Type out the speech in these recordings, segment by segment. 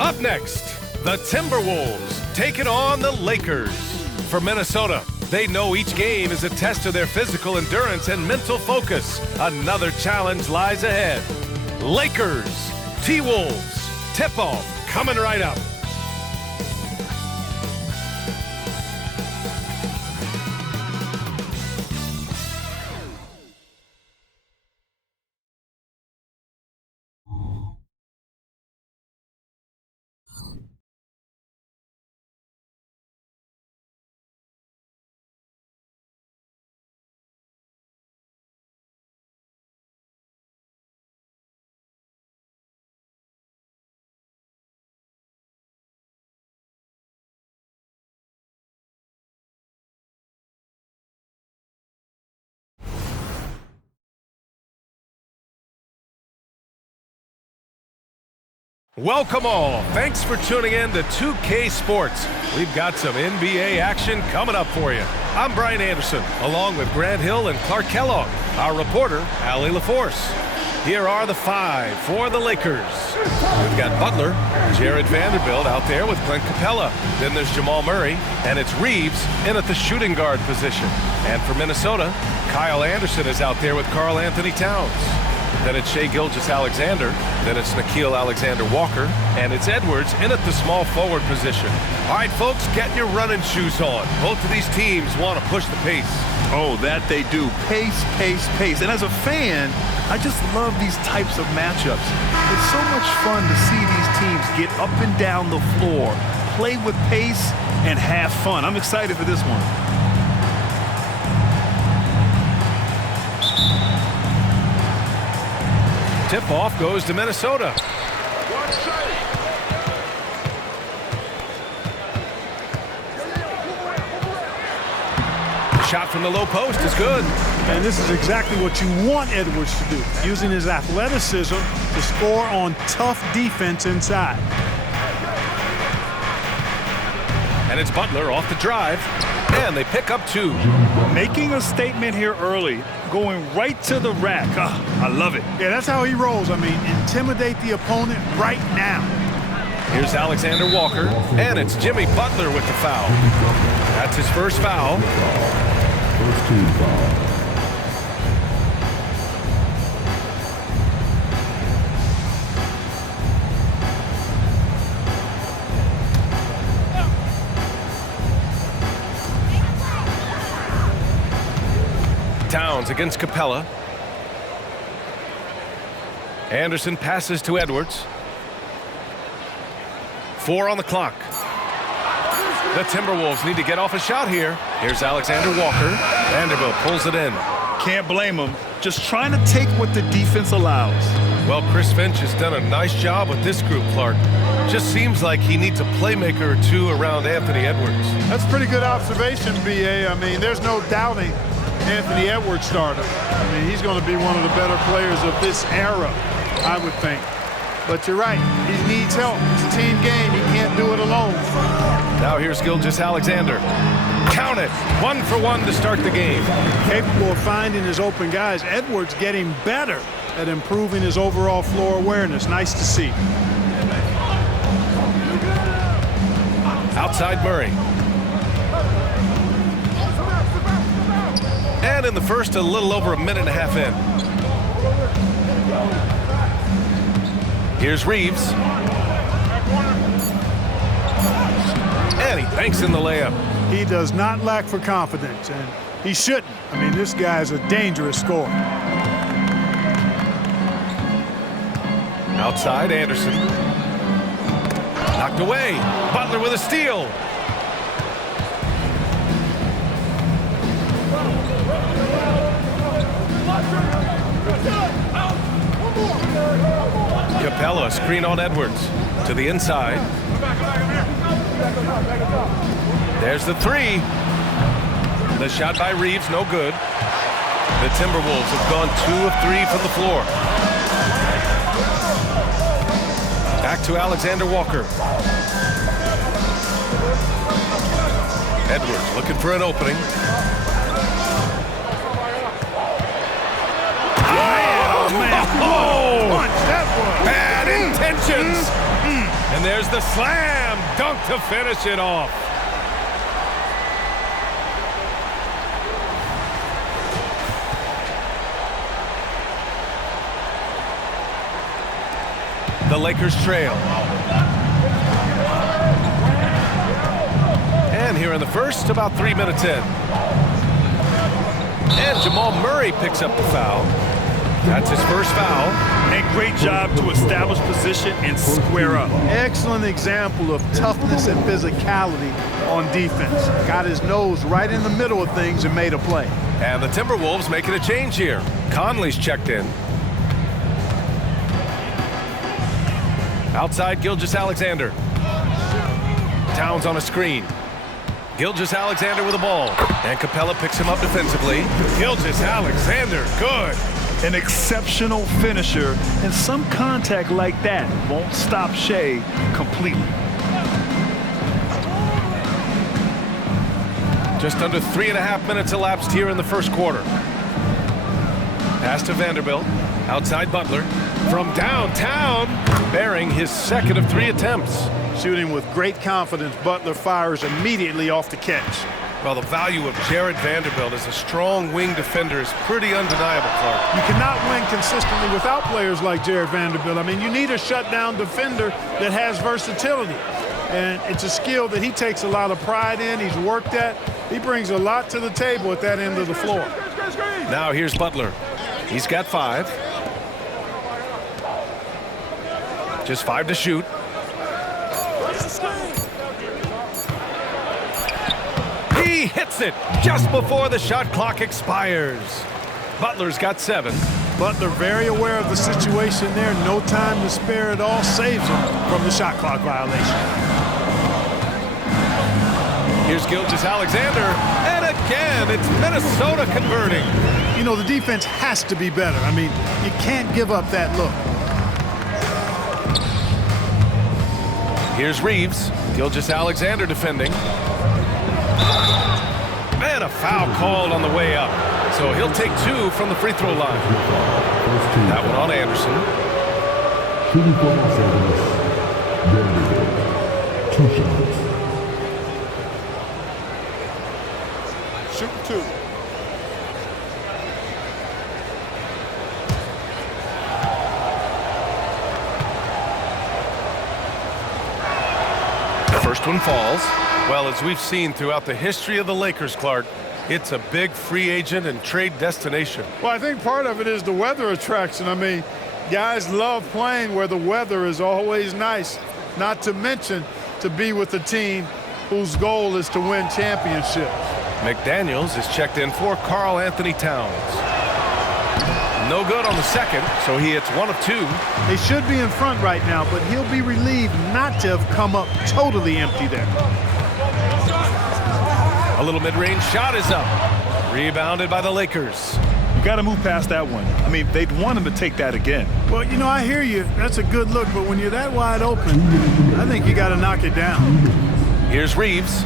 Up next, the Timberwolves taking on the Lakers. For Minnesota, they know each game is a test of their physical endurance and mental focus. Another challenge lies ahead. Lakers, T-Wolves, tip-off coming right up. Welcome all. Thanks for tuning in to 2K Sports. We've got some NBA action coming up for you. I'm Brian Anderson, along with Grant Hill and Clark Kellogg. Our reporter, Allie LaForce. Here are the five for the Lakers. We've got Butler, Jared Vanderbilt out there with Clint Capella. Then there's Jamal Murray, and it's Reeves in at the shooting guard position. And for Minnesota, Kyle Anderson is out there with Karl Anthony Towns. Then it's Shai Gilgeous-Alexander. Then it's Nickeil Alexander-Walker. And it's Edwards in at the small forward position. All right, folks, get your running shoes on. Both of these teams want to push the pace. Oh, that they do. Pace, pace, pace. And as a fan, I just love these types of matchups. It's so much fun to see these teams get up and down the floor, play with pace, and have fun. I'm excited for this one. Tip-off goes to Minnesota. The shot from the low post is good. And this is exactly what you want Edwards to do, using his athleticism to score on tough defense inside. And it's Butler off the drive, and they pick up two. Making a statement here early, going right to the rack. I love it. Yeah, that's how he rolls. I mean, intimidate the opponent right now. Here's Alexander Walker, and it's Jimmy Butler with the foul. That's his first foul. First team foul. Towns against Capella. Anderson passes to Edwards. 4 on the clock. The Timberwolves need to get off a shot here. Here's Alexander Walker. Vanderbilt pulls it in. Can't blame him. Just trying to take what the defense allows. Well, Chris Finch has done a nice job with this group, Clark. Just seems like he needs a playmaker or two around Anthony Edwards. That's a pretty good observation, B.A. I mean, there's no doubting Anthony Edwards starter. I mean, he's going to be one of the better players of this era, I would think. But you're right, he needs help. It's a team game. He can't do it alone. Now here's Gilgeous-Alexander. Count it. 1 for 1 to start the game. Capable of finding his open guys. Edwards getting better at improving his overall floor awareness. Nice to see. Outside Murray. And in the first, a little over a minute and a half in. Here's Reeves. And he banks in the layup. He does not lack for confidence, and he shouldn't. I mean, this guy's a dangerous scorer. Outside, Anderson. Knocked away. Butler with a steal. Capella, screen on Edwards. To the inside. There's the three. The shot by Reeves, no good. The Timberwolves have gone 2 of 3 from the floor. Back to Alexander Walker. Edwards looking for an opening. Oh, man. Oh! Punch, that was. Bad intentions. And there's the slam dunk to finish it off. The Lakers trail. And here in the first, about 3 minutes in. And Jamal Murray picks up the foul. That's his first foul. And great job to establish position and square up. Excellent example of toughness and physicality on defense. Got his nose right in the middle of things and made a play. And the Timberwolves making a change here. Conley's checked in. Outside, Gilgeous-Alexander. Towns on a screen. Gilgeous-Alexander with the ball. And Capella picks him up defensively. Gilgeous-Alexander, good. An exceptional finisher, and some contact like that won't stop Shai completely. Just under 3.5 minutes elapsed here in the first quarter. Pass to Vanderbilt. Outside Butler. From downtown, bearing his second of 3 attempts. Shooting with great confidence, Butler fires immediately off the catch. Well, the value of Jared Vanderbilt as a strong wing defender is pretty undeniable, Clark. You cannot win consistently without players like Jared Vanderbilt. I mean, you need a shutdown defender that has versatility. And it's a skill that he takes a lot of pride in. He's worked at. He brings a lot to the table at that end of the floor. Now here's Butler. He's got 5. Just 5 to shoot. He hits it just before the shot clock expires. Butler's got 7. Butler very aware of the situation there. No time to spare at all. Saves him from the shot clock violation. Here's Gilgeous-Alexander. And again, it's Minnesota converting. You know, the defense has to be better. I mean, you can't give up that look. Here's Reeves. Gilgeous-Alexander defending. And a foul called on the way up. So he'll take 2 from the free throw line. That one on Anderson. Shooting for Los Angeles. Vanderbilt. 2 shots. Shoot 2. First one falls. Well, as we've seen throughout the history of the Lakers, Clark, it's a big free agent and trade destination. Well, I think part of it is the weather attraction. I mean, guys love playing where the weather is always nice, not to mention to be with a team whose goal is to win championships. McDaniels is checked in for Karl Anthony Towns. No good on the second, so he hits 1 of 2. They should be in front right now, but he'll be relieved not to have come up totally empty there. A little mid-range shot is up. Rebounded by the Lakers. You got to move past that one. I mean, they'd want him to take that again. Well, you know, I hear you. That's a good look, but when you're that wide open, I think you got to knock it down. Here's Reeves.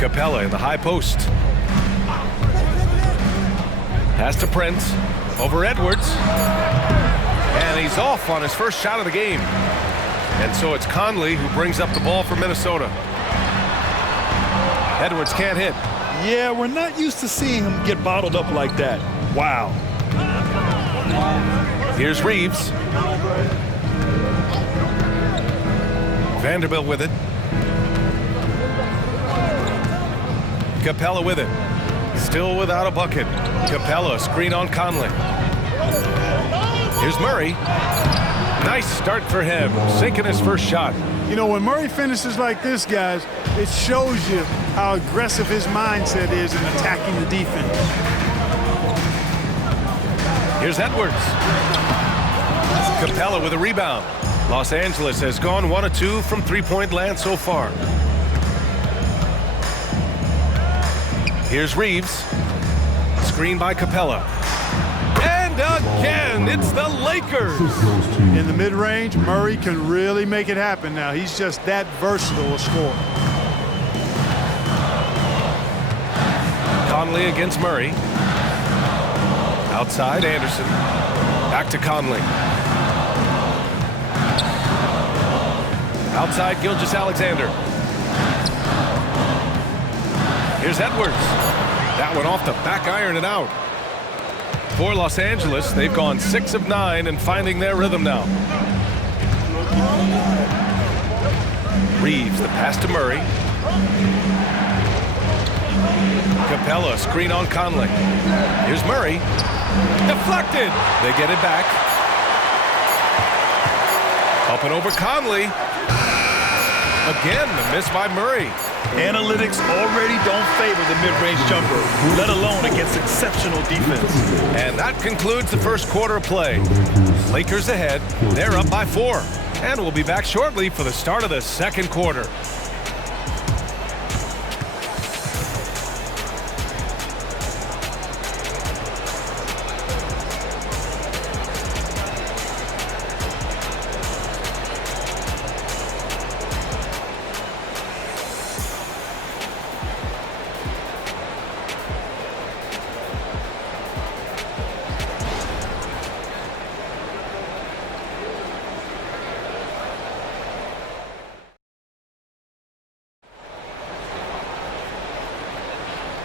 Capella in the high post. Pass to Prince. Over Edwards. And he's off on his first shot of the game. And so it's Conley who brings up the ball for Minnesota. Edwards can't hit. Yeah, we're not used to seeing him get bottled up like that. Wow. Here's Reeves. Vanderbilt with it. Capella with it. Still without a bucket. Capella, screen on Conley. Here's Murray. Nice start for him, sinking his first shot. You know, when Murray finishes like this, guys, it shows you how aggressive his mindset is in attacking the defense. Here's Edwards. Capella with a rebound. Los Angeles has gone 1 of 2 from three-point land so far. Here's Reeves. Screen by Capella. And again, it's the Lakers. In the mid-range, Murray can really make it happen now. He's just that versatile a scorer. Conley against Murray. Outside, Anderson. Back to Conley. Outside Gilgeous-Alexander. Here's Edwards. That one off the back iron and out. For Los Angeles, they've gone 6 of 9 and finding their rhythm now. Reeves, the pass to Murray. Capella, screen on Conley. Here's Murray. Deflected. They get it back. Up and over Conley. Again, the miss by Murray. Analytics already don't favor the mid-range jumper, let alone against exceptional defense. And that concludes the first quarter of play. Lakers ahead. They're up by 4. And we'll be back shortly for the start of the second quarter.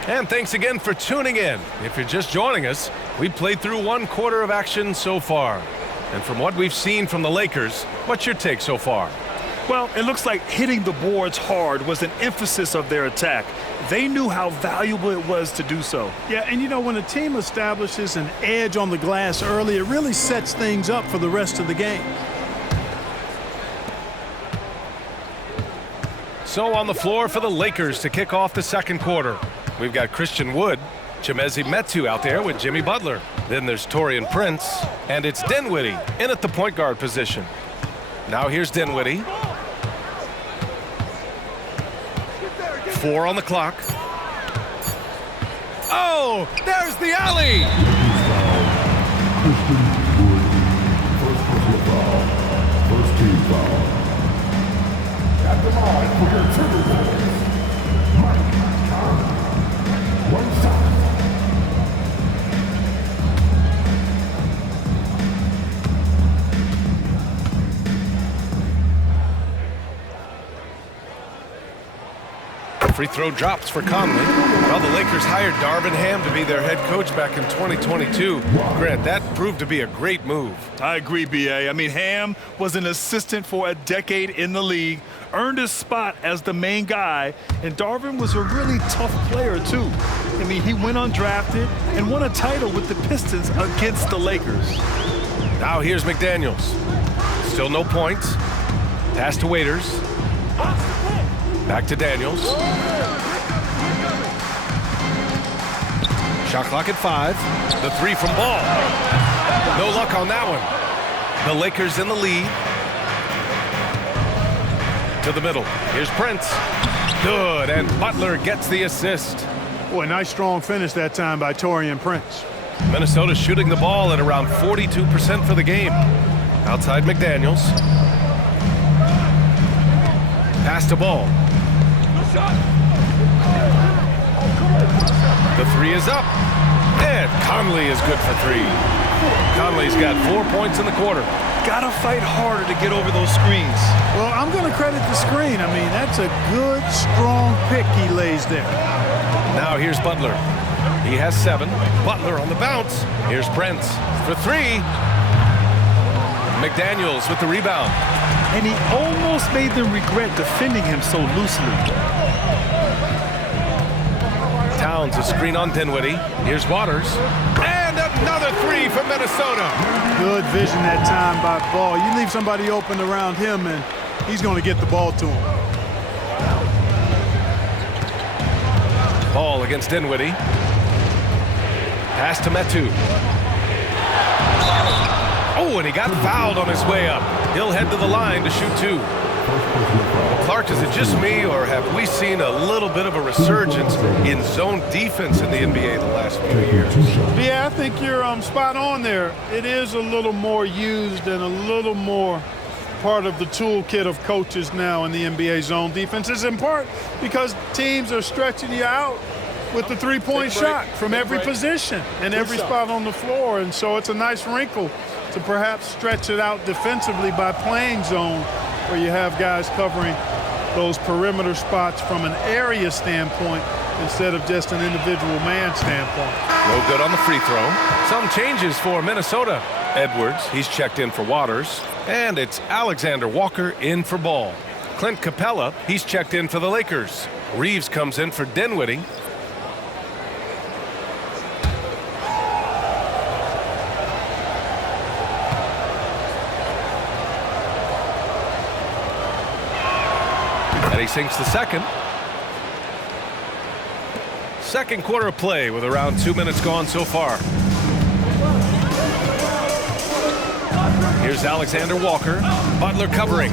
And thanks again for tuning in. If you're just joining us, we've played through 1 quarter of action so far. And from what we've seen from the Lakers, what's your take so far? Well, it looks like hitting the boards hard was an emphasis of their attack. They knew how valuable it was to do so. Yeah, and you know, when a team establishes an edge on the glass early, it really sets things up for the rest of the game. So on the floor for the Lakers to kick off the second quarter. We've got Christian Wood, Chimezie Metu out there with Jimmy Butler. Then there's Taurean Prince, and it's Dinwiddie in at the point guard position. Now here's Dinwiddie. 4 on the clock. Oh, there's the alley! Christian Wood, first personal foul, first team foul. At the line for your Timberwolves, Mike Conley, 1 shot. Free throw drops for Conley. Well, the Lakers hired Darvin Ham to be their head coach back in 2022. Grant, that proved to be a great move. I agree, B.A. I mean, Ham was an assistant for a decade in the league, earned his spot as the main guy, and Darvin was a really tough player, too. I mean, he went undrafted and won a title with the Pistons against the Lakers. Now here's McDaniels. Still no points. Pass to Waiters. Back to Daniels. Shot clock at 5. The 3 from Ball. No luck on that one. The Lakers in the lead. To the middle. Here's Prince. Good, and Butler gets the assist. Boy, nice strong finish that time by Taurean Prince. Minnesota shooting the ball at around 42% for the game. Outside McDaniels. Pass to Ball. The 3 is up. And Conley is good for 3. Conley's got 4 points in the quarter. Gotta fight harder to get over those screens. Well, I'm going to credit the screen. I mean, that's a good, strong pick he lays there. Now here's Butler. He has 7. Butler on the bounce. Here's Prince for 3. McDaniels with the rebound. And he almost made them regret defending him so loosely. Towns a screen on Dinwiddie. Here's Waters. And another 3 from Minnesota. Good vision that time by Ball. You leave somebody open around him, and he's going to get the ball to him. Ball against Dinwiddie. Pass to Metu. Oh, and he got fouled on his way up. He'll head to the line to shoot 2. Clark, is it just me, or have we seen a little bit of a resurgence in zone defense in the NBA the last few years? Yeah, I think you're spot on there. It is a little more used and a little more part of the toolkit of coaches now in the NBA zone defense. Is in part because teams are stretching you out with the three-point shot from every position and every spot on the floor. And so it's a nice wrinkle to perhaps stretch it out defensively by playing zone where you have guys covering those perimeter spots from an area standpoint instead of just an individual man standpoint. No good on the free throw. Some changes for Minnesota. Edwards, he's checked in for Waters. And it's Alexander Walker in for Ball. Clint Capella, he's checked in for the Lakers. Reeves comes in for Dinwiddie. And he sinks the second. Second quarter of play with around 2 minutes gone so far. Here's Alexander Walker. Butler covering.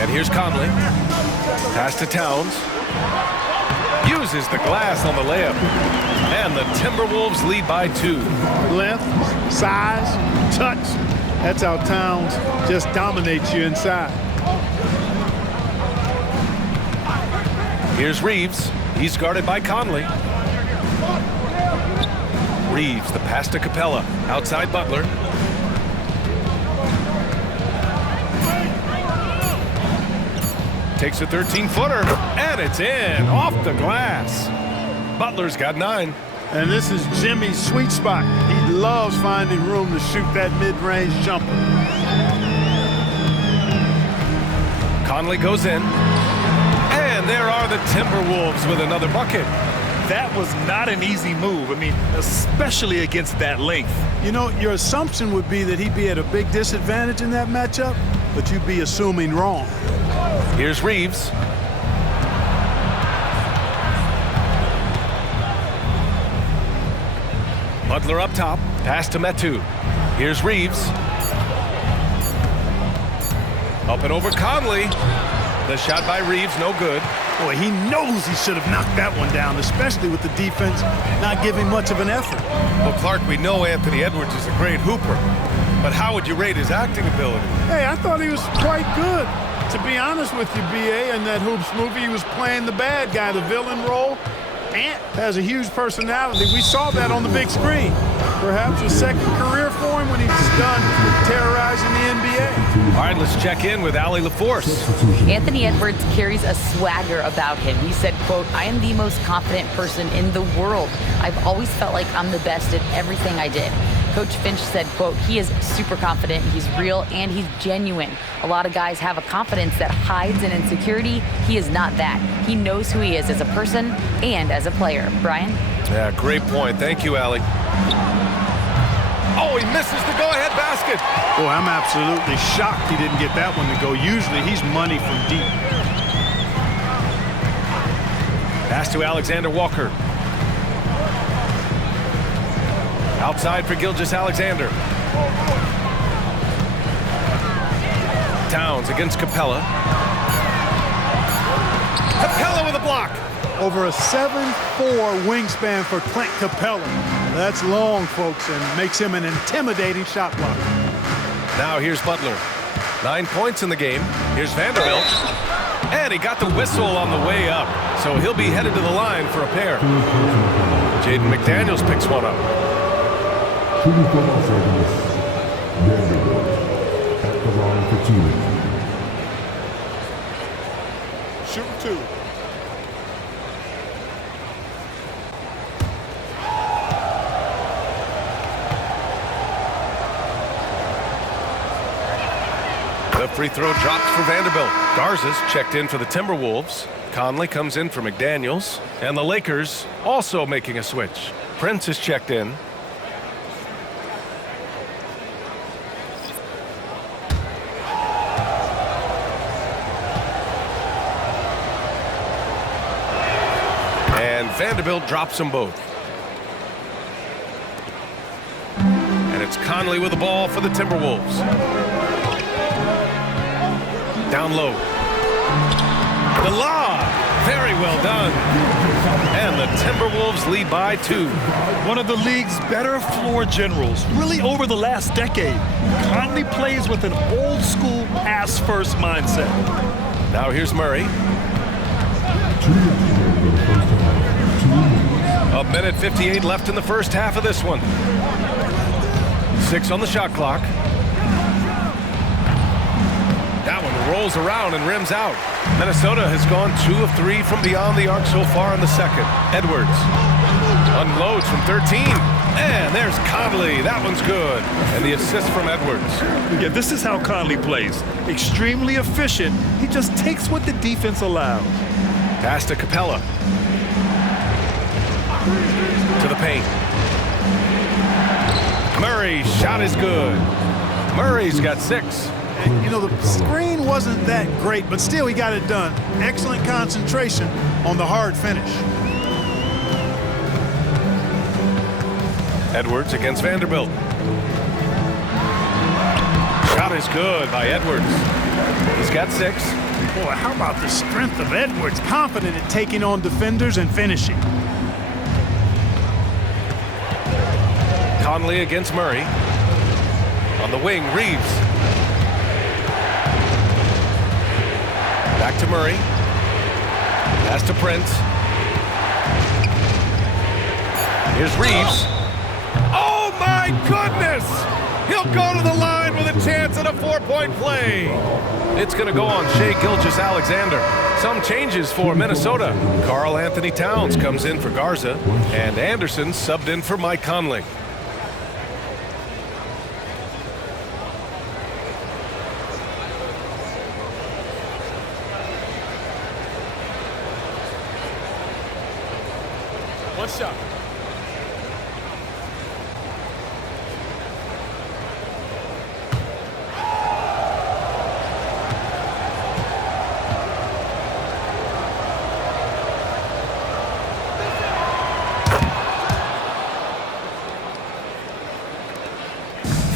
And here's Conley. Pass to Towns. Uses the glass on the layup. And the Timberwolves lead by 2. Length, size, touch. That's how Towns just dominates you inside. Here's Reeves. He's guarded by Conley. Reeves, the pass to Capella. Outside Butler. Takes a 13-footer. And it's in. Off the glass. Butler's got 9. And this is Jimmy's sweet spot. He loves finding room to shoot that mid-range jumper. Conley goes in. And there are the Timberwolves with another bucket. That was not an easy move. I mean, especially against that length. You know, your assumption would be that he'd be at a big disadvantage in that matchup, but you'd be assuming wrong. Here's Reeves. Butler up top. Pass to Metu. Here's Reeves. Up and over Conley. The shot by Reeves, no good. Boy, he knows he should have knocked that one down, especially with the defense not giving much of an effort. Well, Clark, we know Anthony Edwards is a great hooper, but how would you rate his acting ability? Hey, I thought he was quite good. To be honest with you, B.A., in that Hoops movie, he was playing the bad guy, the villain role. Ant has a huge personality. We saw that on the big screen. Perhaps a second career for him when he's done terrorizing the NBA. All right, let's check in with Allie LaForce. Anthony Edwards carries a swagger about him. He said, quote, "I am the most confident person in the world. I've always felt like I'm the best at everything I did." Coach Finch said, quote, "He is super confident, he's real, and he's genuine. A lot of guys have a confidence that hides an insecurity. He is not that. He knows who he is as a person and as a player." Brian? Yeah, great point. Thank you, Allie. Oh, he misses the go-ahead basket. Boy, I'm absolutely shocked he didn't get that one to go. Usually he's money from deep. Pass to Alexander Walker. Outside for Gilgeous-Alexander. Towns against Capella. Capella with a block. Over a 7'4" wingspan for Clint Capella. That's long, folks, and makes him an intimidating shot blocker. Now here's Butler. 9 points in the game. Here's Vanderbilt. And he got the whistle on the way up, so he'll be headed to the line for a pair. Jaden McDaniels picks one up. Shooting from Los Angeles, Vanderbilt at the line for 2. Shoot 2. The free throw drops for Vanderbilt. Garza's checked in for the Timberwolves. Conley comes in for McDaniels. And the Lakers also making a switch. Prince is checked in. And Vanderbilt drops them both. And it's Conley with the ball for the Timberwolves. Down low. The lob. Very well done. And the Timberwolves lead by 2. One of the league's better floor generals, really over the last decade. Conley plays with an old-school pass-first mindset. Now here's Murray. 1:58 left in the first half of this one. 6 on the shot clock. rolls around and rims out. Minnesota has gone 2 of 3 from beyond the arc so far in the second. Edwards unloads from 13. And there's Conley. That one's good. And the assist from Edwards. Yeah, this is how Conley plays. Extremely efficient. He just takes what the defense allows. Pass to Capella. To the paint. Murray's shot is good. Murray's got 6. And, you know, the screen wasn't that great, but still he got it done. Excellent concentration on the hard finish. Edwards against Vanderbilt. Shot is good by Edwards. He's got 6. Boy, how about the strength of Edwards? Confident at taking on defenders and finishing. Conley against Murray. On the wing, Reeves. Back to Murray. Pass to Prince. Here's Reeves. Oh my goodness! He'll go to the line with a chance at a 4-point play. It's going to go on Shai Gilgeous-Alexander. Some changes for Minnesota. Karl Anthony Towns comes in for Garza, and Anderson subbed in for Mike Conley. One shot.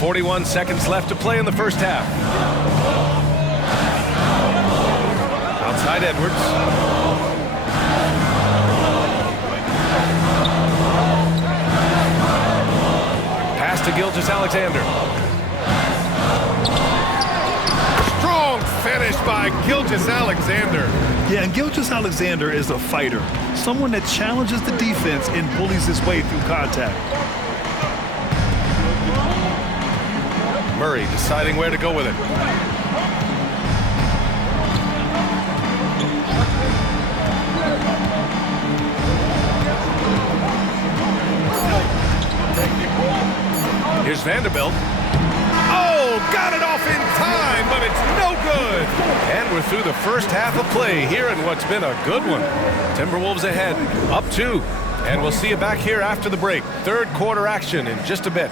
.41 seconds left to play in the first half. Outside Edwards. Pass to Gilgeous-Alexander. Strong finish by Gilgeous-Alexander. Yeah, and Gilgeous-Alexander is a fighter. Someone that challenges the defense and bullies his way through contact. Murray deciding where to go with it. Here's Vanderbilt. Oh, got it off in time, but it's no good. And we're through the first half of play here in what's been a good one. Timberwolves ahead, up 2. And we'll see you back here after the break. Third quarter action in just a bit.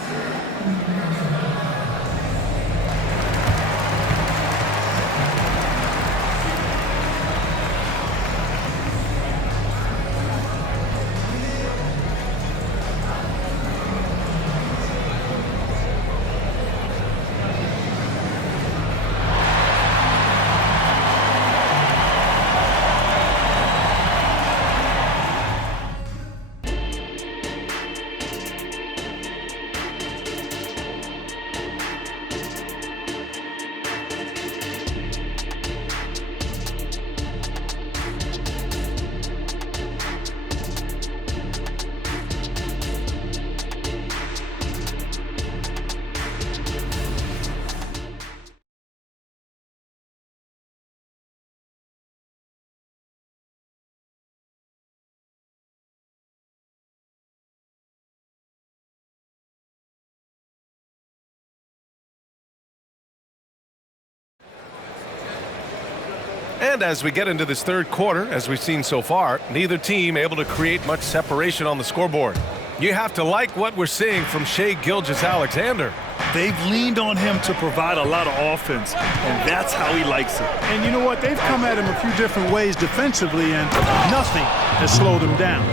And as we get into this third quarter, as we've seen so far, neither team able to create much separation on the scoreboard. You have to like what we're seeing from Shai Gilgeous-Alexander. They've leaned on him to provide a lot of offense, and that's how he likes it. And you know what? They've come at him a few different ways defensively, and nothing has slowed him down.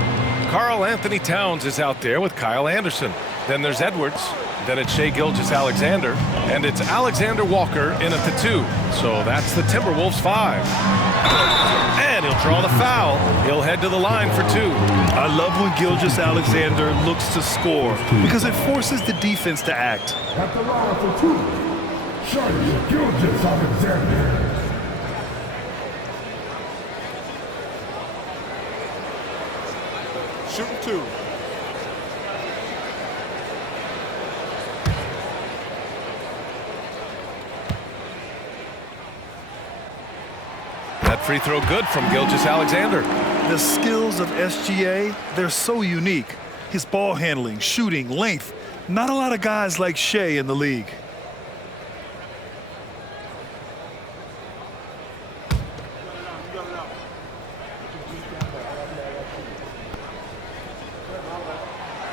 Karl Anthony Towns is out there with Kyle Anderson. Then there's Edwards. Then it's Shai Gilgeous-Alexander. And it's Alexander Walker in at the 2. So that's the Timberwolves 5. And he'll draw the foul. He'll head to the line for 2. I love when Gilgeous-Alexander looks to score because it forces the defense to act. At the line for 2, Shai Gilgeous-Alexander. Shooting 2. free throw good from Gilgeous-Alexander. The skills of SGA, they're so unique. His ball handling, shooting, length. Not a lot of guys like Shai in the league.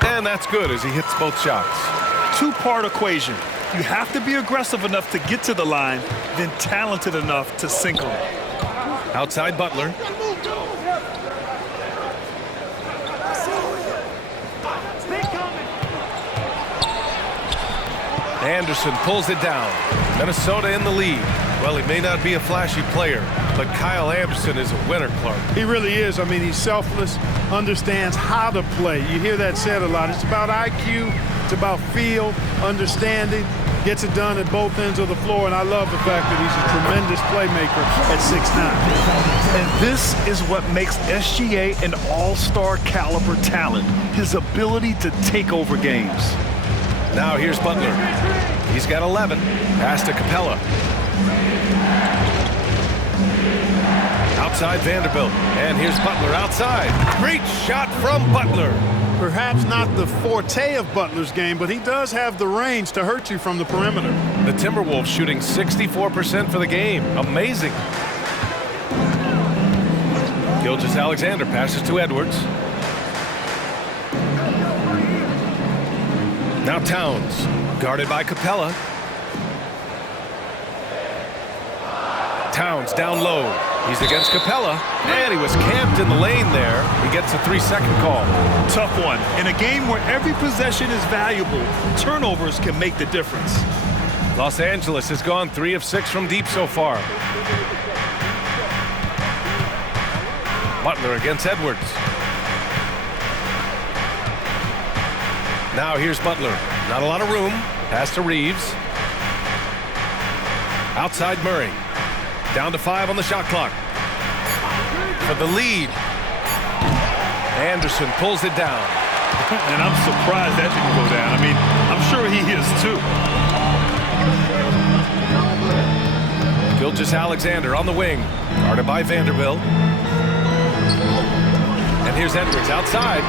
And that's good as he hits both shots. Two-part equation. You have to be aggressive enough to get to the line, then talented enough to sink them. Outside Butler. Anderson pulls it down. Minnesota in the lead. Well, he may not be a flashy player, but Kyle Anderson is a winner, Clark. He really is. I mean, he's selfless, understands how to play. You hear that said a lot. It's about IQ. It's about feel, understanding. Gets it done at both ends of the floor, and I love the fact that he's a tremendous playmaker at 6'9". And this is what makes SGA an all-star caliber talent, his ability to take over games. Now here's Butler. He's got 11. Pass to Capella. Outside Vanderbilt. And here's Butler outside. Great shot from Butler. Perhaps not the forte of Butler's game, but he does have the range to hurt you from the perimeter. The Timberwolves shooting 64% for the game. Amazing. Gilgeous-Alexander passes to Edwards. Now Towns, guarded by Capella. Towns down low. He's against Capella, and he was camped in the lane there. He gets a 3-second call. Tough one. In a game where every possession is valuable, turnovers can make the difference. Los Angeles has gone 3 of 6 from deep so far. Butler against Edwards. Now here's Butler. Not a lot of room. Pass to Reeves. Outside Murray. Down to 5 on the shot clock. For the lead. Anderson pulls it down. And I'm surprised that didn't go down. I mean, I'm sure he is too. Gilgeous-Alexander on the wing. Guarded by Vanderbilt. And here's Edwards outside.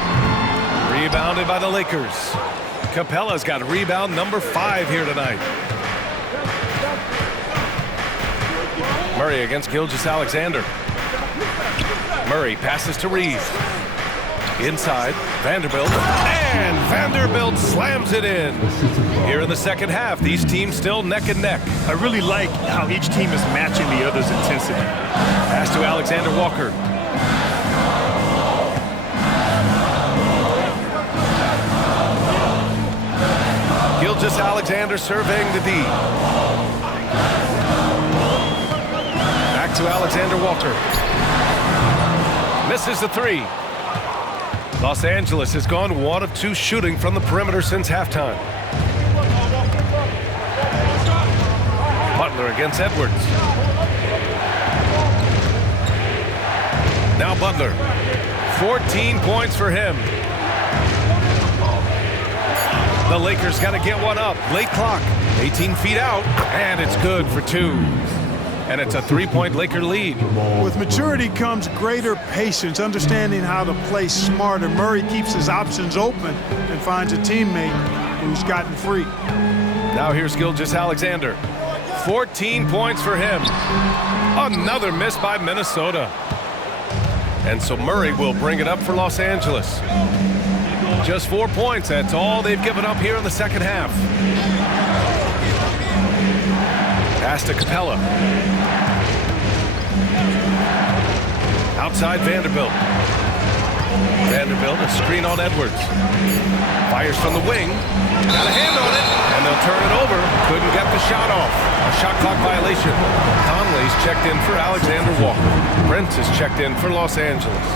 Rebounded by the Lakers. Capella's got rebound number 5 here tonight. Murray against Gilgeous-Alexander. Murray passes to Reeves. Inside, Vanderbilt. And Vanderbilt slams it in. Here in the second half, these teams still neck and neck. I really like how each team is matching the other's intensity. Pass to Alexander Walker. Gilgeous-Alexander surveying the D. Back to Alexander Walker. Misses the 3. Los Angeles has gone 1 of 2 shooting from the perimeter since halftime. Butler against Edwards. Now Butler. 14 points for him. The Lakers got to get one up. Late clock. 18 feet out. And it's good for 2. And it's a 3-point Laker lead. With maturity comes greater patience, understanding how to play smarter. Murray keeps his options open and finds a teammate who's gotten free. Now here's Gilgeous-Alexander. 14 points for him. Another miss by Minnesota. And so Murray will bring it up for Los Angeles. Just 4 points. That's all they've given up here in the second half. Pass to Capella. Outside Vanderbilt. Vanderbilt, a screen on Edwards. Fires from the wing. Got a hand on it, and they'll turn it over. Couldn't get the shot off. A shot clock violation. Conley's checked in for Alexander Walker. Prince is checked in for Los Angeles.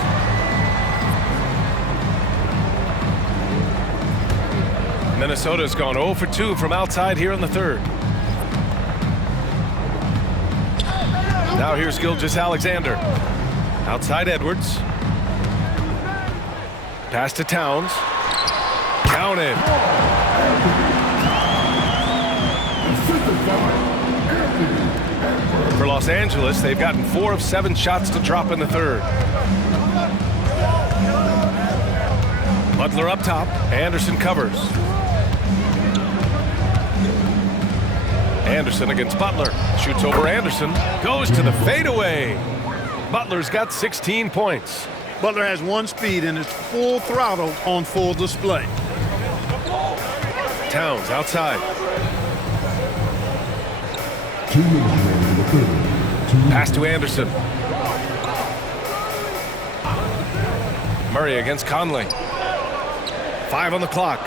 Minnesota's gone 0 for 2 from outside here in the third. Now here's Gilgeous-Alexander. Outside Edwards. Pass to Towns. Counted. For Los Angeles, they've gotten 4 of 7 shots to drop in the third. Butler up top. Anderson covers. Anderson against Butler. Shoots over Anderson. Goes to the fadeaway. Butler's got 16 points. Butler has 1 speed and is full throttle on full display. Towns outside. 2 minutes remaining in the third. Pass to Anderson. Murray against Conley. 5 on the clock.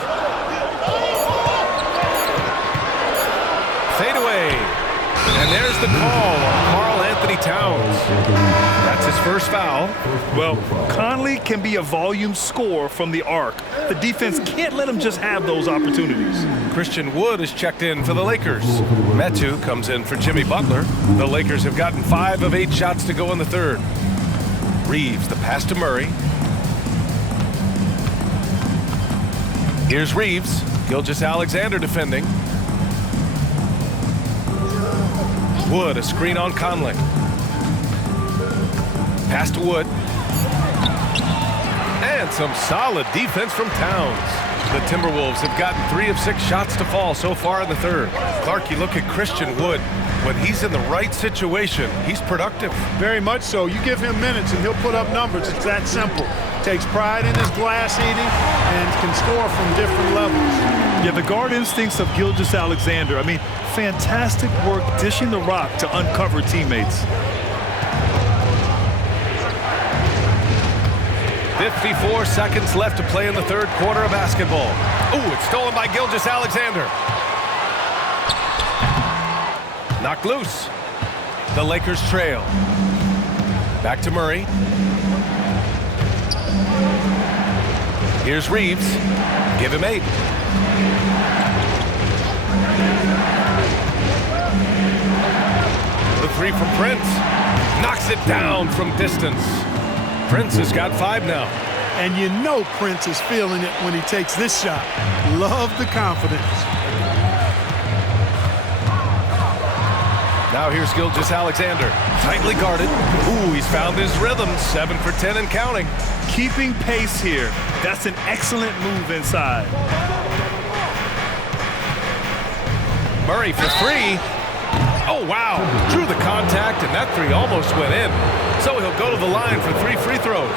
Fade away. And there's the call on Karl Anthony Towns. That's his first foul. Well, Conley can be a volume scorer from the arc. The defense can't let him just have those opportunities. Christian Wood is checked in for the Lakers. Metu comes in for Jimmy Butler. The Lakers have gotten 5 of 8 shots to go in the third. Reeves, the pass to Murray. Here's Reeves. Gilgeous-Alexander defending. Wood, a screen on Conley. Pass to Wood. And some solid defense from Towns. The Timberwolves have gotten 3 of 6 shots to fall so far in the third. Clark, you look at Christian Wood. When he's in the right situation, he's productive. Very much so. You give him minutes and he'll put up numbers. It's that simple. Takes pride in his glass eating and can score from different levels. Yeah, the guard instincts of Gilgeous-Alexander. I mean, fantastic work dishing the rock to uncover teammates. 54 seconds left to play in the third quarter of basketball. Ooh, it's stolen by Gilgeous-Alexander. Knocked loose. The Lakers trail. Back to Murray. Here's Reeves. Give him 8. The 3 from Prince. Knocks it down from distance. Prince has got 5 now. And you know Prince is feeling it when he takes this shot. Love the confidence. Now here's Gilgeous-Alexander. Tightly guarded. Ooh, he's found his rhythm. 7 for 10 and counting. Keeping pace here. That's an excellent move inside. Murray for 3. Oh, wow. Drew the contact, and that 3 almost went in. So he'll go to the line for 3 free throws.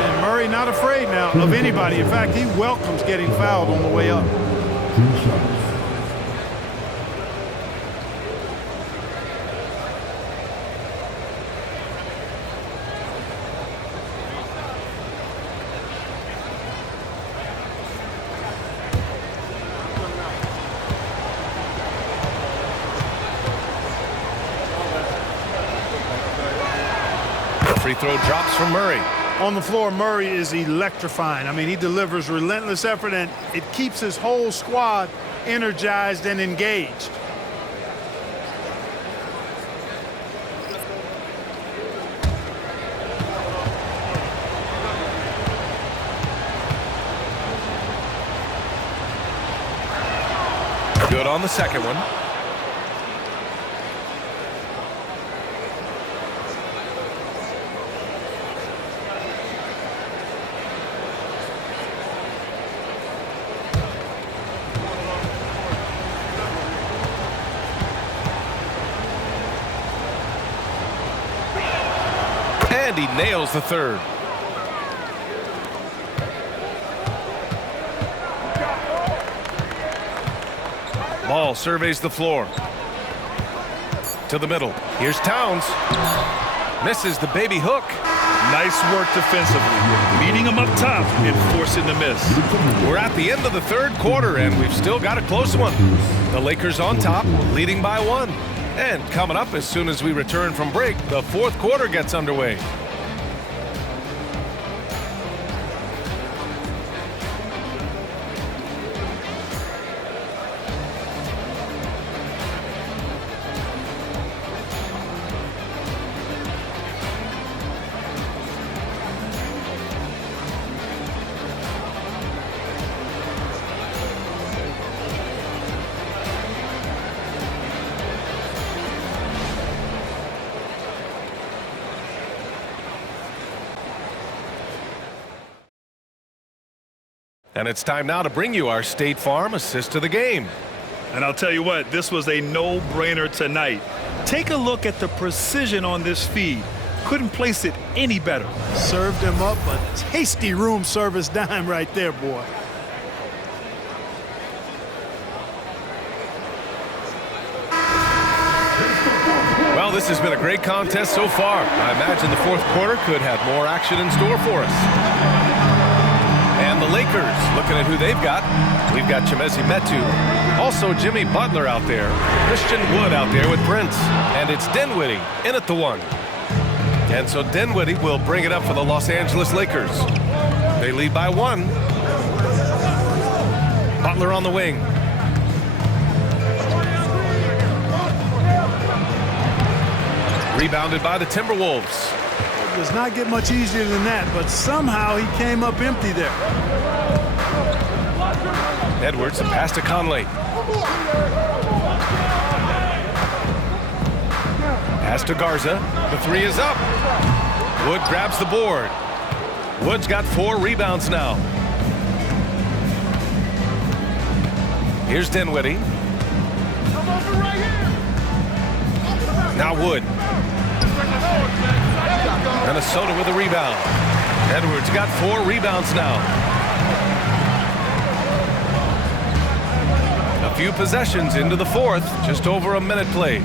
And Murray not afraid now of anybody. In fact, he welcomes getting fouled on the way up. 2 shots. Free throw drops from Murray. On the floor, Murray is electrifying. I mean, he delivers relentless effort, and it keeps his whole squad energized and engaged. Good on the second one. And he nails the third. Ball surveys the floor. To the middle. Here's Towns. Misses the baby hook. Nice work defensively. Meeting him up top and forcing the miss. We're at the end of the third quarter, and we've still got a close one. The Lakers on top, leading by 1. And coming up as soon as we return from break, the fourth quarter gets underway. And it's time now to bring you our State Farm assist of the game. And I'll tell you what, this was a no-brainer tonight. Take a look at the precision on this feed. Couldn't place it any better. Served him up a tasty room service dime right there, boy. Well, this has been a great contest so far. I imagine the fourth quarter could have more action in store for us. And the Lakers, looking at who they've got. We've got Chimezie Metu. Also Jimmy Butler out there. Christian Wood out there with Prince. And it's Dinwiddie in at the one. And so Dinwiddie will bring it up for the Los Angeles Lakers. They lead by 1. Butler on the wing. Rebounded by the Timberwolves. It does not get much easier than that, but somehow he came up empty there. Edwards, a pass to Conley. Pass to Garza. The 3 is up. Wood grabs the board. Wood's got 4 rebounds now. Here's Dinwiddie. Now Wood. Minnesota with a rebound. Edwards got 4 rebounds now. A few possessions into the fourth. Just over a minute played.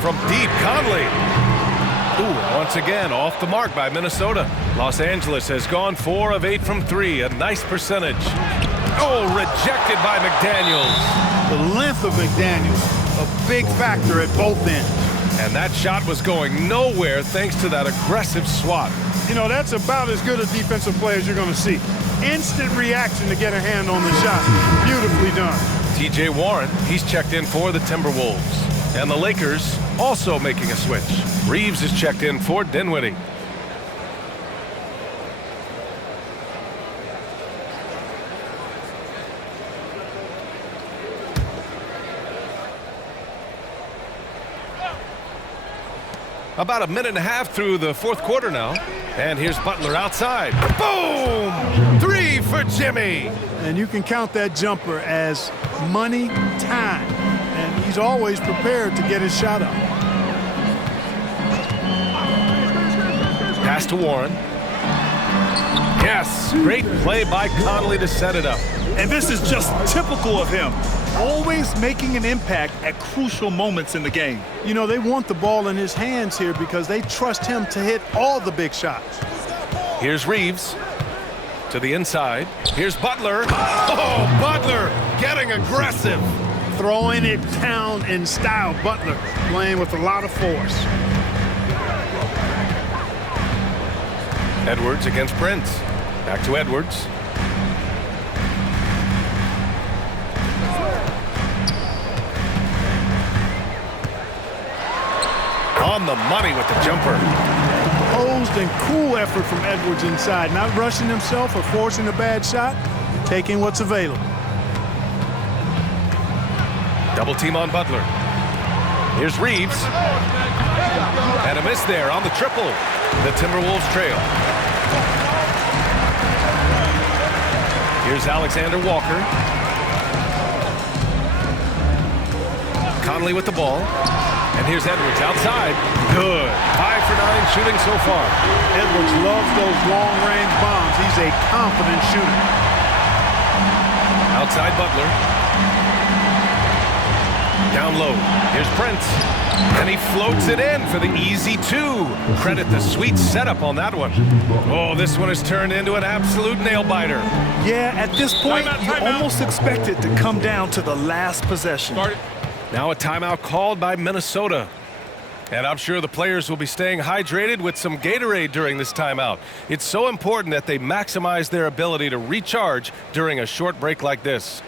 From deep, Conley. Ooh, once again, off the mark by Minnesota. Los Angeles has gone 4 of 8 from 3. A nice percentage. Oh, rejected by McDaniels. The length of McDaniels, a big factor at both ends. And that shot was going nowhere thanks to that aggressive swat. You know, that's about as good a defensive play as you're going to see. Instant reaction to get a hand on the shot. Beautifully done. TJ Warren, he's checked in for the Timberwolves. And the Lakers also making a switch. Reeves is checked in for Dinwiddie. About a minute and a half through the fourth quarter now. And here's Butler outside. Boom! 3 for Jimmy. And you can count that jumper as money time. And he's always prepared to get his shot up. Pass to Warren. Yes, great play by Conley to set it up. And this is just typical of him. Always making an impact at crucial moments in the game. You know, they want the ball in his hands here because they trust him to hit all the big shots. Here's Reeves to the inside. Here's Butler. Oh, Butler getting aggressive. Throwing it down in style. Butler playing with a lot of force. Edwards against Prince. Back to Edwards. On the money with the jumper. Posed and cool effort from Edwards inside. Not rushing himself or forcing a bad shot. Taking what's available. Double team on Butler. Here's Reeves. And a miss there on the triple. The Timberwolves trail. Here's Alexander Walker. Conley with the ball. And here's Edwards outside. Good. 5 for 9 shooting so far. Edwards loves those long-range bombs. He's a confident shooter. Outside Butler. Down low. Here's Prince. And he floats it in for the easy 2. Credit the sweet setup on that one. Oh, this one has turned into an absolute nail-biter. Yeah, at this point, you almost expect it to come down to the last possession. Now a timeout called by Minnesota. And I'm sure the players will be staying hydrated with some Gatorade during this timeout. It's so important that they maximize their ability to recharge during a short break like this.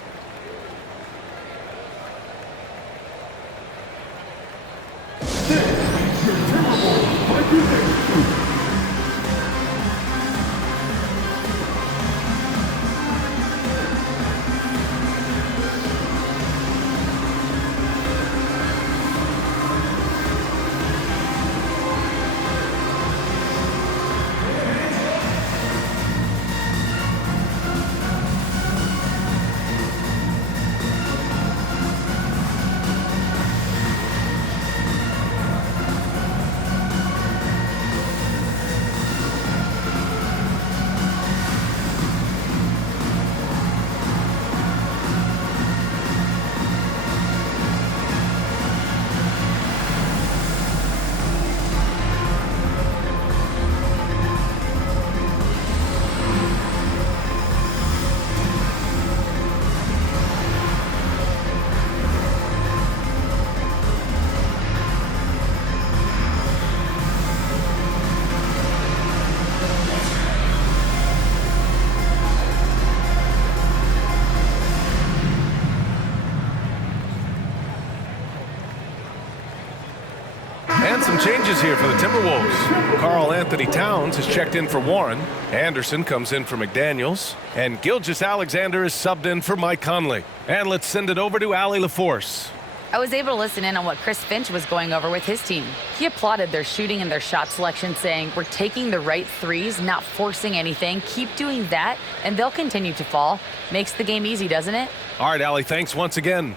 some changes here for the Timberwolves. Karl Anthony Towns has checked in for Warren. Anderson comes in for McDaniels. And Gilgeous-Alexander is subbed in for Mike Conley. And let's send it over to Allie LaForce. I was able to listen in on what Chris Finch was going over with his team. He applauded their shooting and their shot selection, saying, "We're taking the right threes, not forcing anything. Keep doing that, and they'll continue to fall." Makes the game easy, doesn't it? All right, Allie, thanks once again.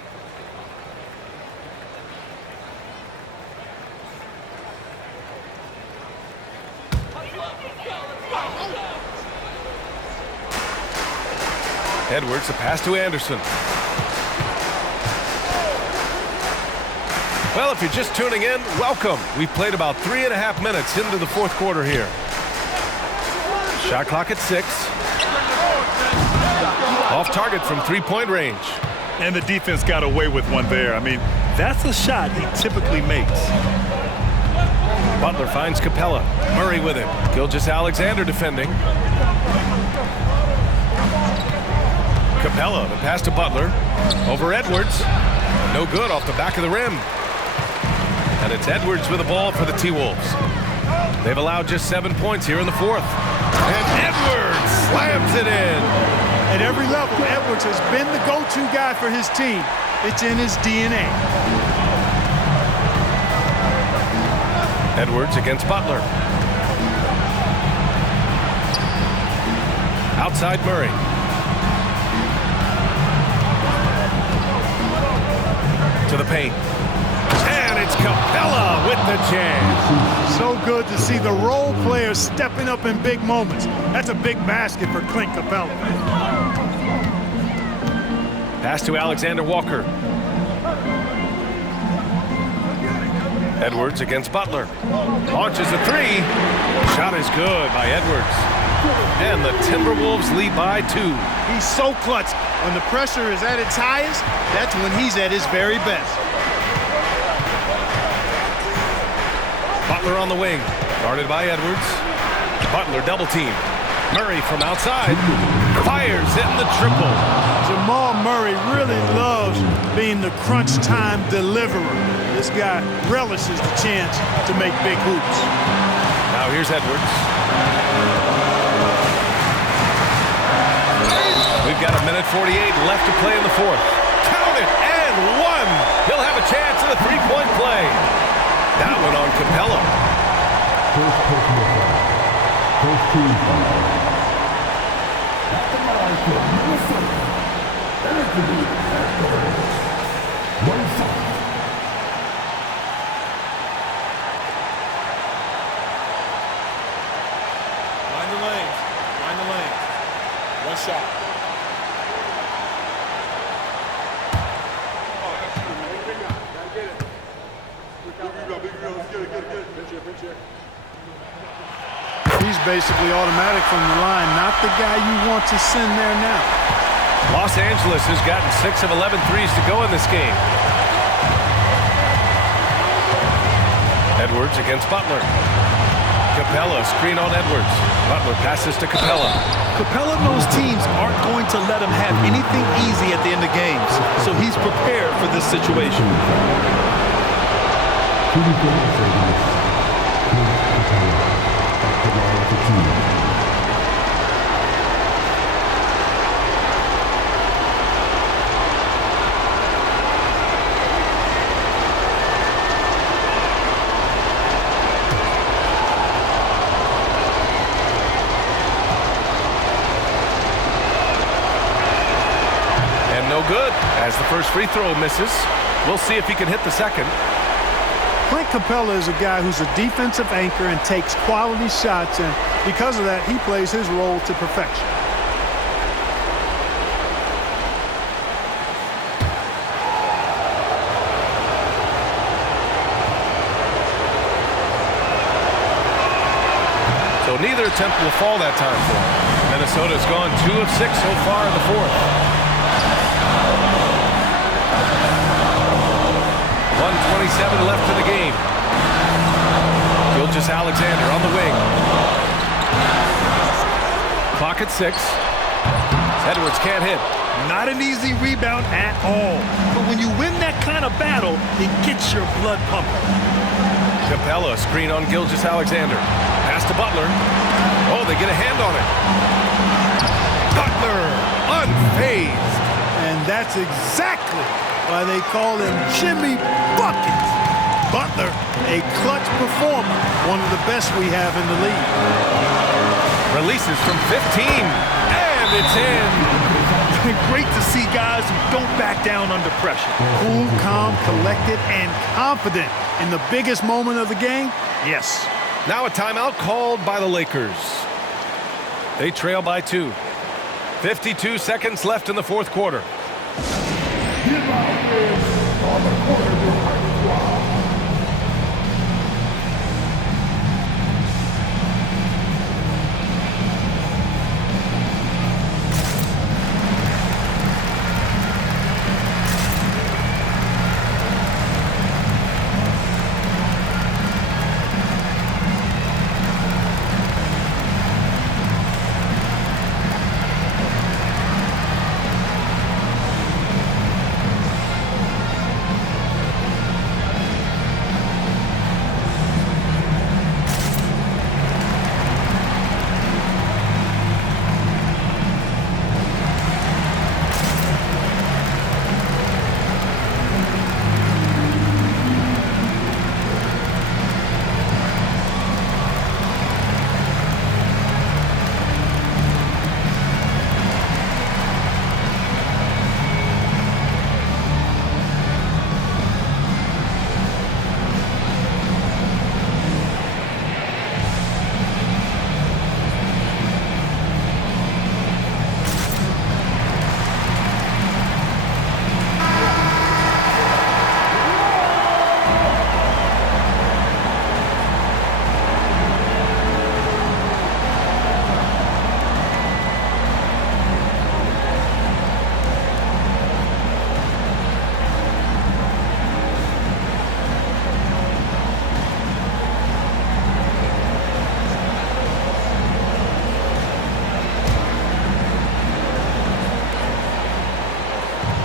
Edwards, a pass to Anderson. Well, if you're just tuning in, welcome. We've played about 3.5 minutes into the fourth quarter here. Shot clock at 6. Off target from three-point range. And the defense got away with one there. I mean, that's a shot he typically makes. Butler finds Capella. Murray with it. Gilgeous-Alexander defending. Capella, the pass to Butler. Over Edwards. No good off the back of the rim. And it's Edwards with the ball for the T-Wolves. They've allowed just 7 points here in the fourth. And Edwards slams it in. At every level, Edwards has been the go-to guy for his team. It's in his DNA. Edwards against Butler. Outside Murray. To the paint. And it's Capella with the jam. So good to see the role players stepping up in big moments. That's a big basket for Clint Capella. Pass to Alexander Walker. Edwards against Butler. Launches a three. Shot is good by Edwards. And the Timberwolves lead by 2. He's so clutch. When the pressure is at its highest, that's when he's at his very best. Butler on the wing. Guarded by Edwards. Butler double team. Murray from outside. Fires in the triple. Jamal Murray really loves being the crunch time deliverer. This guy relishes the chance to make big hoops. Now here's Edwards. We've got 1:48 left to play in the fourth. Count it, and 1. He'll have a chance in the three-point play. That one on Capella. First personal foul. First team foul. At the line for Minnesota. Anthony Edwards. 1 second. Find the lanes. Find the lanes. One shot. He's basically automatic from the line, not the guy you want to send there now. Los Angeles has gotten 6 of 11 threes to go in this game. Edwards against Butler. Capella, screen on Edwards. Butler passes to Capella. Capella knows teams aren't going to let him have anything easy at the end of games, so he's prepared for this situation. No good as the first free throw misses. We'll see if he can hit the second. Clint Capella is a guy who's a defensive anchor and takes quality shots, and because of that, he plays his role to perfection. So neither attempt will fall that time for him. Minnesota's gone 2 of 6 so far in the fourth. 1:27 left in the game. Gilgeous-Alexander on the wing. Clock at 6. Edwards can't hit. Not an easy rebound at all. But when you win that kind of battle, it gets your blood pumping. Capella, screen on Gilgeous-Alexander. Pass to Butler. Oh, they get a hand on it. Butler, unfazed. And that's exactly why they call him Jimmy Buckets. Butler, a clutch performer, one of the best we have in the league. Releases from 15, and it's in. Great to see guys who don't back down under pressure. Cool, calm, collected, and confident in the biggest moment of the game. Yes. Now a timeout called by the Lakers. They trail by 2. 52 seconds left in the fourth quarter.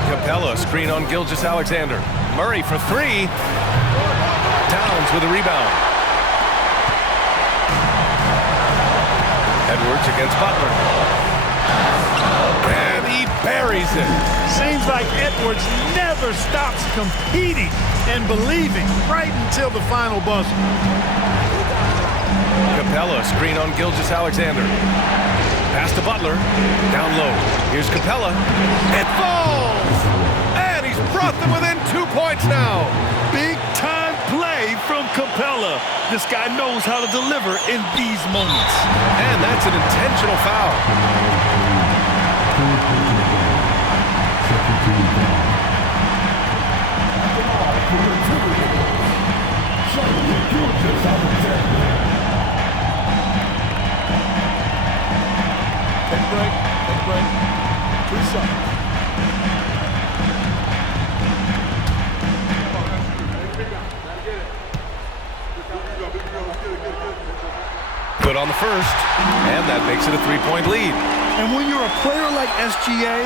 Capella, screen on Gilgeous-Alexander. Murray for 3. Towns with a rebound. Edwards against Butler. And he buries it. Seems like Edwards never stops competing and believing right until the final buzzer. Capella, screen on Gilgeous-Alexander. Pass to Butler. Down low. Here's Capella. It falls! And he's brought them within 2 points now. Big-time play from Capella. This guy knows how to deliver in these moments. And that's an intentional foul. Take break. Take break. 2 seconds. Good on the first, and that makes it a 3-point lead. And when you're a player like SGA,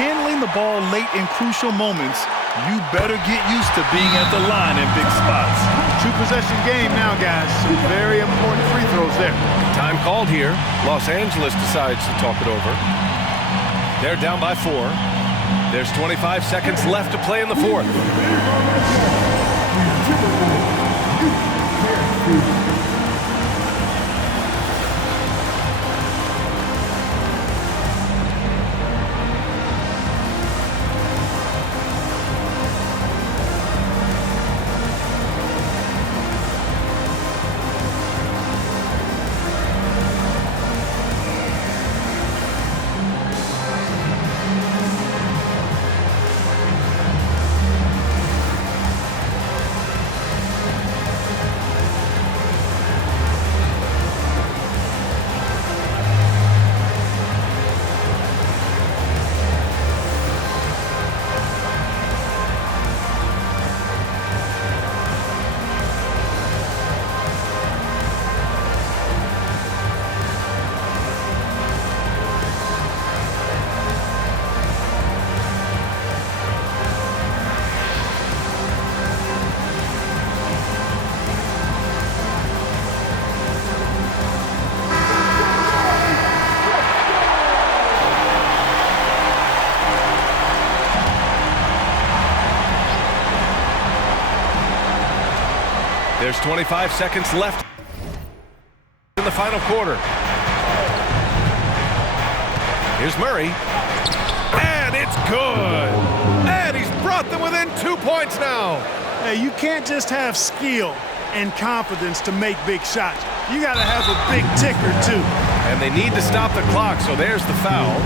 handling the ball late in crucial moments, you better get used to being at the line in big spots. 2-possession game now, guys. Some very important free throws there. Time called here. Los Angeles decides to talk it over. They're down by 4. There's 25 seconds left to play in the fourth. There's 25 seconds left in the final quarter. Here's Murray. And it's good. And he's brought them within 2 points now. Hey, you can't just have skill and confidence to make big shots. You got to have a big ticker, too. And they need to stop the clock, so there's the foul.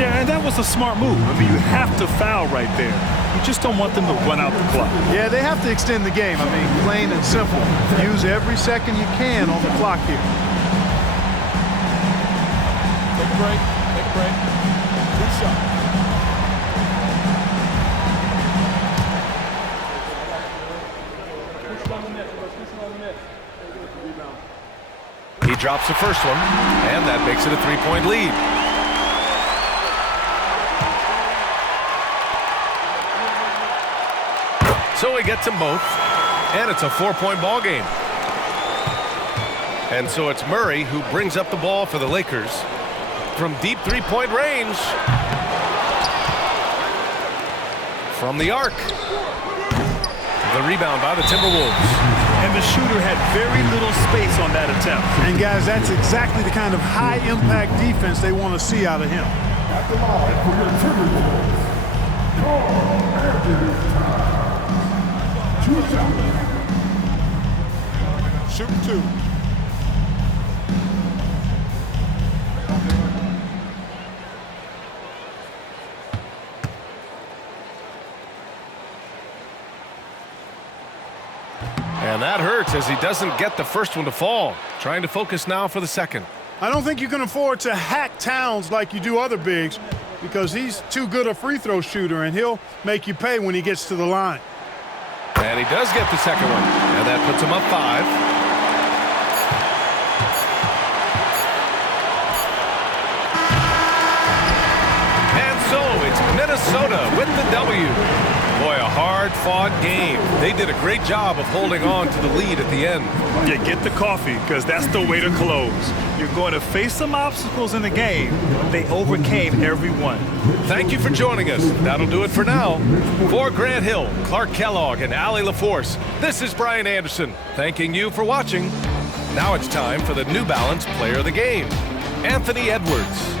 Yeah, and that was a smart move. I mean, you have to foul right there. You just don't want them to run out the clock. Yeah, they have to extend the game. I mean, plain and simple. Use every second you can on the clock here. Take a break. Take a break. Good shot. He drops the first one, and that makes it a 3-point lead. So he gets them both, and it's a 4-point ball game. And so it's Murray who brings up the ball for the Lakers from deep 3-point range. From the arc. The rebound by the Timberwolves. And the shooter had very little space on that attempt. And, guys, that's exactly the kind of high-impact defense they want to see out of him. At the line for your Timberwolves, Carl Anthony Towns. 2 shots. Shoot 2. And that hurts as he doesn't get the first one to fall. Trying to focus now for the second. I don't think you can afford to hack Towns like you do other bigs because he's too good a free throw shooter, and he'll make you pay when he gets to the line. And he does get the second one. And that puts him up 5. And so it's Minnesota with the W. Boy, a hard-fought game. They did a great job of holding on to the lead at the end. Yeah, get the coffee, because that's the way to close. You're going to face some obstacles in the game. They overcame every one. Thank you for joining us. That'll do it for now. For Grant Hill, Clark Kellogg, and Allie LaForce, this is Brian Anderson, thanking you for watching. Now it's time for the New Balance Player of the Game, Anthony Edwards.